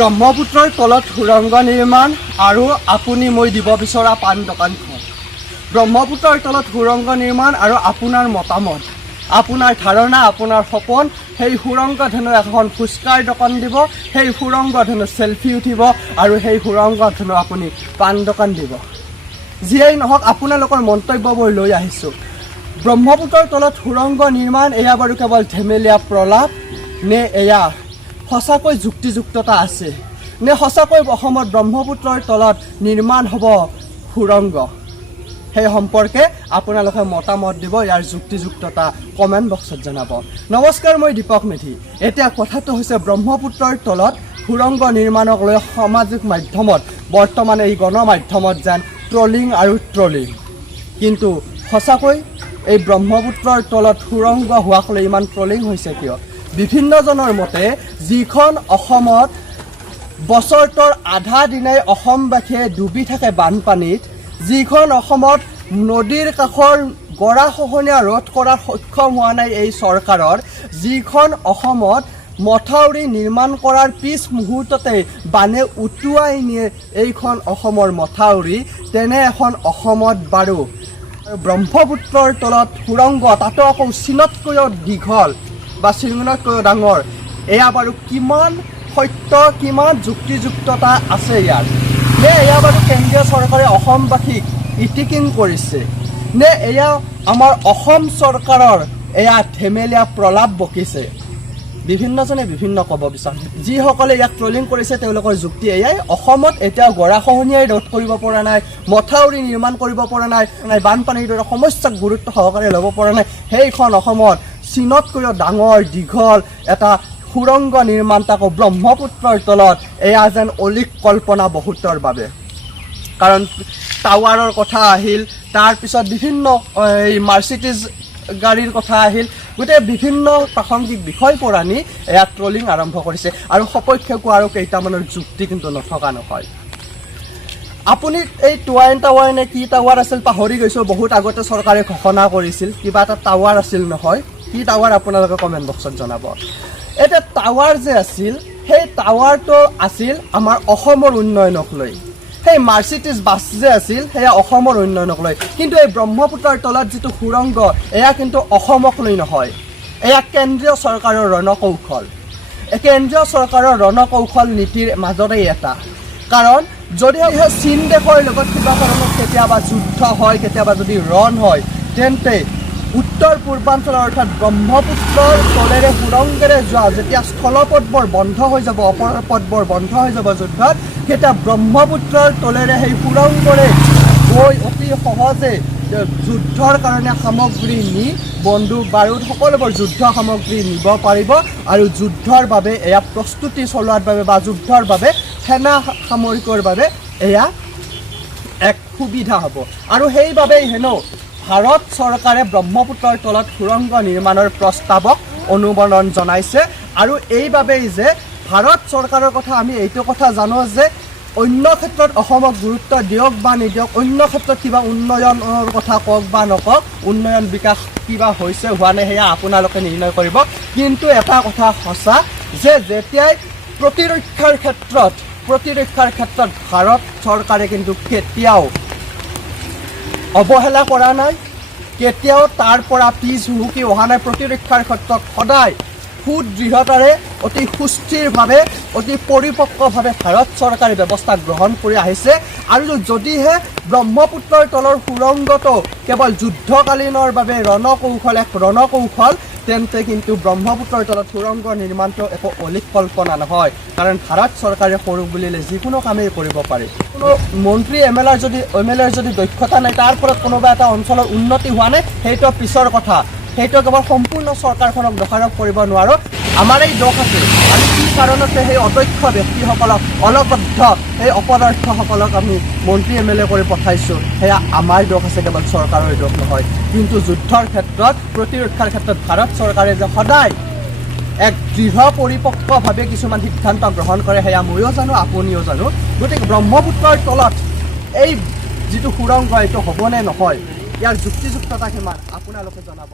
ব্ৰহ্মপুত্ৰৰ তলত সুৰংগ নিৰ্মাণ আৰু আপুনি মই দিব বিচৰা পাণ দোকানখন। ব্ৰহ্মপুত্ৰৰ তলত সুৰংগ নিৰ্মাণ আৰু আপোনাৰ মতামত, আপোনাৰ ধাৰণা, আপোনাৰ সপোন, সেই সুৰংগ ধেনু এখন ফুচকাৰ দোকান দিব, সেই সুৰংগ ধেনু চেলফি উঠিব আৰু সেই সুৰংগ ধেনু আপুনি পাণ দোকান দিব। যিয়েই নহওক আপোনালোকৰ মন্তব্যবোৰ লৈ আহিছোঁ। ব্ৰহ্মপুত্ৰৰ তলত সুৰংগ নিৰ্মাণ এয়া বাৰু কেৱল ধেমেলীয়া প্ৰলাপ নে এয়া সঁচাকৈ যুক্তিযুক্ততা আছে, নে সঁচাকৈ অসমত ব্ৰহ্মপুত্ৰৰ তলত নিৰ্মাণ হ'ব সুৰংগ? সেই সম্পৰ্কে আপোনালোকে মতামত দিব, ইয়াৰ যুক্তিযুক্ততা কমেণ্ট বক্সত জনাব। নমস্কাৰ, মই দীপক মেধি। এতিয়া কথাটো হৈছে ব্ৰহ্মপুত্ৰৰ তলত সুৰংগ নিৰ্মাণক লৈ সামাজিক মাধ্যমত বৰ্তমানে এই গণমাধ্যমত যেন ট্ৰলিং আৰু ট্ৰলিং। কিন্তু সঁচাকৈ এই ব্ৰহ্মপুত্ৰৰ তলত সুৰংগ হোৱাক লৈ ইমান ট্ৰলিং হৈছে কিয়? বিভিন্নজনৰ মতে যিখন অসমত বছৰটোৰ আধা দিনাই অসমবাসীয়ে ডুবি থাকে বানপানীত, যিখন অসমত নদীৰ কাষৰ গৰাখহনীয়া ৰোধ কৰাত সক্ষম হোৱা নাই এই চৰকাৰৰ, যিখন অসমত মথাউৰি নিৰ্মাণ কৰাৰ পিছ মুহূৰ্ততে বানে উটুৱাই নিয়ে এইখন অসমৰ মথাউৰি, তেনে এখন অসমত বাৰু ব্ৰহ্মপুত্ৰৰ তলত সুৰংগ, তাতো আকৌ চীনতকৈও দীঘল বা চীনতকৈও ডাঙৰ, এয়া বাৰু কিমান সত্য, কিমান যুক্তিযুক্ততা আছে ইয়াৰ? নে এয়া বাৰু কেন্দ্ৰীয় চৰকাৰে অসমবাসীক ইটিকিং কৰিছে, নে এয়া আমাৰ অসম চৰকাৰৰ এয়া ধেমেলীয়া প্ৰলাপ বকিছে? বিভিন্নজনে বিভিন্ন ক'ব বিচাৰে। যিসকলে ইয়াক ট্ৰলিং কৰিছে তেওঁলোকৰ যুক্তি এয়াই, অসমত এতিয়াও গৰাখহনীয়াই ৰোধ কৰিব পৰা নাই, মথাউৰি নিৰ্মাণ কৰিব পৰা নাই, বানপানীৰ দৰে সমস্যাক গুৰুত্ব সহকাৰে ল'ব পৰা নাই, সেইখন অসমত চীনতকৈও ডাঙৰ দীঘল এটা সুৰংগ নিৰ্মাণ, তাকো ব্ৰহ্মপুত্ৰৰ তলত, এয়া যেন অলিক কল্পনা বহুতৰ বাবে। কাৰণ টাৱাৰৰ কথা আহিল, তাৰপিছত বিভিন্ন এই মাৰ্চিডিজ গাড়ীৰ কথা আহিল, গোটেই বিভিন্ন প্ৰাসংগিক বিষয় পৰা নি এয়া ট্ৰলিং আৰম্ভ কৰিছে। আৰু সপক্ষে কোৱা আৰু কেইটামানৰ যুক্তি কিন্তু নথকা নহয়। আপুনি এই টুৱাইন টাৱাৰ নে কি টাৱাৰ আছিল পাহৰি গৈছোঁ, বহুত আগতে চৰকাৰে ঘোষণা কৰিছিল, কিবা এটা টাৱাৰ আছিল নহয়, কি টাৱাৰ আপোনালোকে কমেণ্ট বক্সত জনাব। এতিয়া টাৱাৰ যে আছিল, সেই টাৱাৰটো আছিল আমাৰ অসমৰ উন্নয়নক লৈ, সেই মাৰ্চিডিজ বাছ যে আছিল সেয়া অসমৰ উন্নয়নক লৈ। কিন্তু এই ব্ৰহ্মপুত্ৰৰ তলত যিটো সুৰংগ, এয়া কিন্তু অসমক লৈ নহয়, এয়া কেন্দ্ৰীয় চৰকাৰৰ ৰণকৌশল। কেন্দ্ৰীয় চৰকাৰৰ ৰণকৌশল নীতিৰ মাজৰে এটা। কাৰণ যদিহে চীন দেশৰ লগত কিবা কাৰণত কেতিয়াবা যুদ্ধ হয়, কেতিয়াবা যদি ৰণ হয়, তেন্তে উত্তৰ পূৰ্বাঞ্চলৰ অৰ্থাৎ ব্ৰহ্মপুত্ৰৰ তলেৰে সুৰংগেৰে যোৱা যেতিয়া স্থলপথবোৰ বন্ধ হৈ যাব, অপৰপথবোৰ বন্ধ হৈ যাব যুদ্ধত, তেতিয়া ব্ৰহ্মপুত্ৰৰ তলেৰে সেই সুৰংগৰে গৈ অতি সহজে যুদ্ধৰ কাৰণে সামগ্ৰী নি, বন্দুক বাৰুদ সকলোবোৰ যুদ্ধ সামগ্ৰী নিব পাৰিব আৰু যুদ্ধৰ বাবে এয়া প্ৰস্তুতি চলোৱাৰ বাবে বা যুদ্ধৰ বাবে সেনা সামৰিকৰ বাবে এয়া এক সুবিধা হ'ব। আৰু সেইবাবেই হেনো ভাৰত চৰকাৰে ব্ৰহ্মপুত্ৰৰ তলত সুৰংগ নিৰ্মাণৰ প্ৰস্তাৱক অনুমোদন জনাইছে। আৰু এইবাবেই যে ভাৰত চৰকাৰৰ কথা আমি এইটো কথা জানো যে অন্য ক্ষেত্ৰত অসমক গুৰুত্ব দিয়ক বা নিদিয়ক, অন্য ক্ষেত্ৰত কিবা উন্নয়নৰ কথা কওক বা নকওক, উন্নয়ন বিকাশ কিবা হৈছে হোৱা নাই সেয়া আপোনালোকে নিৰ্ণয় কৰিব। কিন্তু এটা কথা সঁচা যে যেতিয়াই প্ৰতিৰক্ষাৰ ক্ষেত্ৰত ভাৰত চৰকাৰে কিন্তু কেতিয়াও অৱহেলা কৰা নাই, কেতিয়াও তাৰ পৰা পিছ হুহুকি অহা নাই। প্ৰতিৰক্ষাৰ ক্ষেত্ৰত সদায় সুদৃঢ়তাৰে, অতি সুস্থিৰভাৱে, অতি পৰিপক্কভাৱে ভাৰত চৰকাৰে ব্যৱস্থা গ্ৰহণ কৰি আহিছে। আৰু যদিহে ব্ৰহ্মপুত্ৰৰ তলৰ সুৰংগটো কেৱল যুদ্ধকালীনৰ বাবে এক ৰণকৌশল, তেন্তে কিন্তু ব্ৰহ্মপুত্ৰৰ তলত সুৰংগ নিৰ্মাণটো একো অলিক কল্পনা নহয়। কাৰণ ভাৰত চৰকাৰে কৰোঁ বুলিলে যিকোনো কামেই কৰিব পাৰে। কোনো মন্ত্ৰী এম এল এৰ যদি দক্ষতা নাই, তাৰ ফলত কোনোবা এটা অঞ্চলৰ উন্নতি হোৱা নাই, সেইটো পিছৰ কথা, সেইটো কেৱল সম্পূৰ্ণ চৰকাৰখনক দোষাৰোপ কৰিব নোৱাৰোঁ। আমাৰ এই দোষ আছে, আমি কি কাৰণতে সেই অদক্ষ ব্যক্তিসকলক, অলবদ্ধ সেই অপদাৰ্থসকলক আমি মন্ত্ৰী এম এল এ কৰি পঠাইছোঁ, সেয়া আমাৰ দোষ আছে, কেৱল চৰকাৰৰ দোষ নহয়। কিন্তু যুদ্ধৰ ক্ষেত্ৰত, প্ৰতিৰক্ষাৰ ক্ষেত্ৰত ভাৰত চৰকাৰে যে সদায় এক দৃঢ় পৰিপক্কভাৱে কিছুমান সিদ্ধান্ত গ্ৰহণ কৰে, সেয়া ময়ো জানো, আপুনিও জানো। গতিকে ব্ৰহ্মপুত্ৰৰ তলত এই যিটো সুৰংগ, এইটো হ'বনে নহয়, ইয়াৰ যুক্তিযুক্ততা কিমান আপোনালোকে জনাব।